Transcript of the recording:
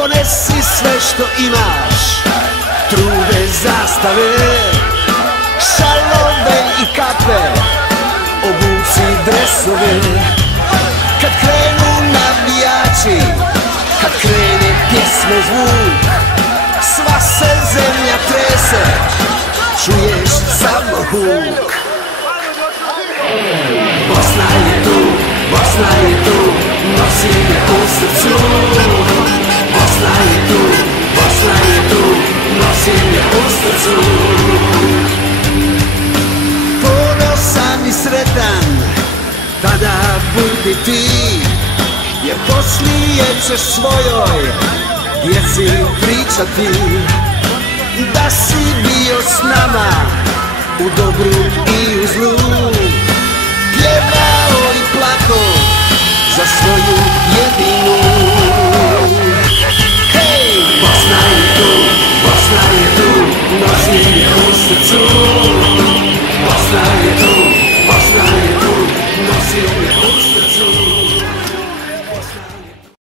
Ponesi sve što imaš, trude, zastave, šalove i kape, obuci dresove. Kad krenu navijači, kad krene pjesme zvuk, sva se zemlja trese, čuješ samo huk. Bosna je tu, Bosna je tu, nosi je u srcu. Bosna je tu, Bosna je tu, nosi je u srcu. Ponosan i sretan, tada budi ti, jer poslije ćeš svojoj djeci pričati da si bio s nama u dobru i u zlu, pjevao i plako za svoju jedinu. Hej, Bosna je tu, Bosna je tu, nosi je u srcu.